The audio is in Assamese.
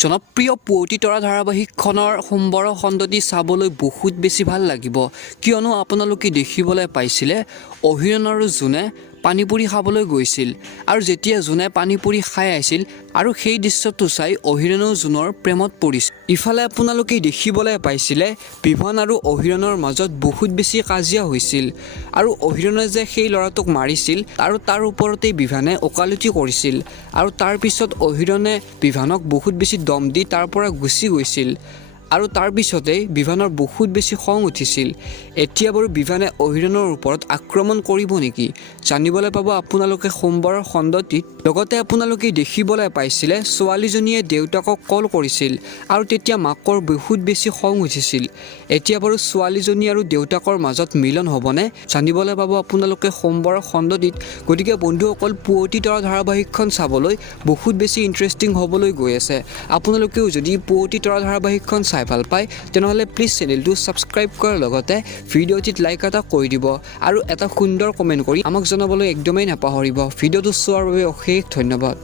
জনপ্ৰিয় পুৱতি তৰা ধাৰাবাহিকখনৰ সোমবাৰৰ খণ্ডটি চাবলৈ বহুত বেছি ভাল লাগিব কিয়নো আপোনালোকে দেখিবলৈ পাইছিলে অহিৰণ আৰু জোনে পানীপুৰি খাবলৈ গৈছিল আৰু যেতিয়া জোনে পানীপুৰি খাই আছিল আৰু সেই দৃশ্যটো চাই অহিৰণ আৰু জোনৰ প্ৰেমত পৰিছিল। ইফালে আপোনালোকে দেখিবলৈ পাইছিলে বিভান আৰু অহিৰণৰ মাজত বহুত বেছি কাজিয়া হৈছিল আৰু অহিৰণে যে সেই ল'ৰাটোক মাৰিছিল আৰু তাৰ ওপৰতেই বিভানে ওকালতি কৰিছিল আৰু তাৰ পিছত অহিৰণে বিভানক বহুত বেছি দম দি তাৰ পৰা গুচি গৈছিল আৰু তাৰ পিছতেই বিভানৰ বহুত বেছি খং উঠিছিল। এতিয়া বাৰু বিভানে অহিৰণৰ ওপৰত আক্ৰমণ কৰিব নেকি জানিবলৈ পাব আপোনালোকে সোমবাৰৰ খণ্ডটিত। লগতে আপোনালোকে দেখিবলৈ পাইছিলে ছোৱালীজনীয়ে দেউতাকক কল কৰিছিল আৰু তেতিয়া মাকৰ বহুত বেছি খং উঠিছিল। এতিয়া বাৰু ছোৱালীজনী আৰু দেউতাকৰ মাজত মিলন হ'বনে জানিবলৈ পাব আপোনালোকে সোমবাৰৰ খণ্ডটিত। গতিকে বন্ধুসকল পুৱতি তৰা ধাৰাবাহিকখন চাবলৈ বহুত বেছি ইণ্টাৰেষ্টিং হ'বলৈ গৈ আছে। আপোনালোকেও যদি পুৱতি তৰা ধাৰাবাহিকখন চাই ভাল পায় তেনেহ'লে প্লিজ চেনেলটো ছাবস্ক্ৰাইব কৰাৰ লগতে ভিডিঅ'টিত লাইক এটা কৰি দিব আৰু এটা সুন্দৰ কমেণ্ট কৰি আমাক জনাবলৈ একদমেই নাপাহৰিব। ভিডিঅ'টো চোৱাৰ বাবে অশেষ ধন্যবাদ।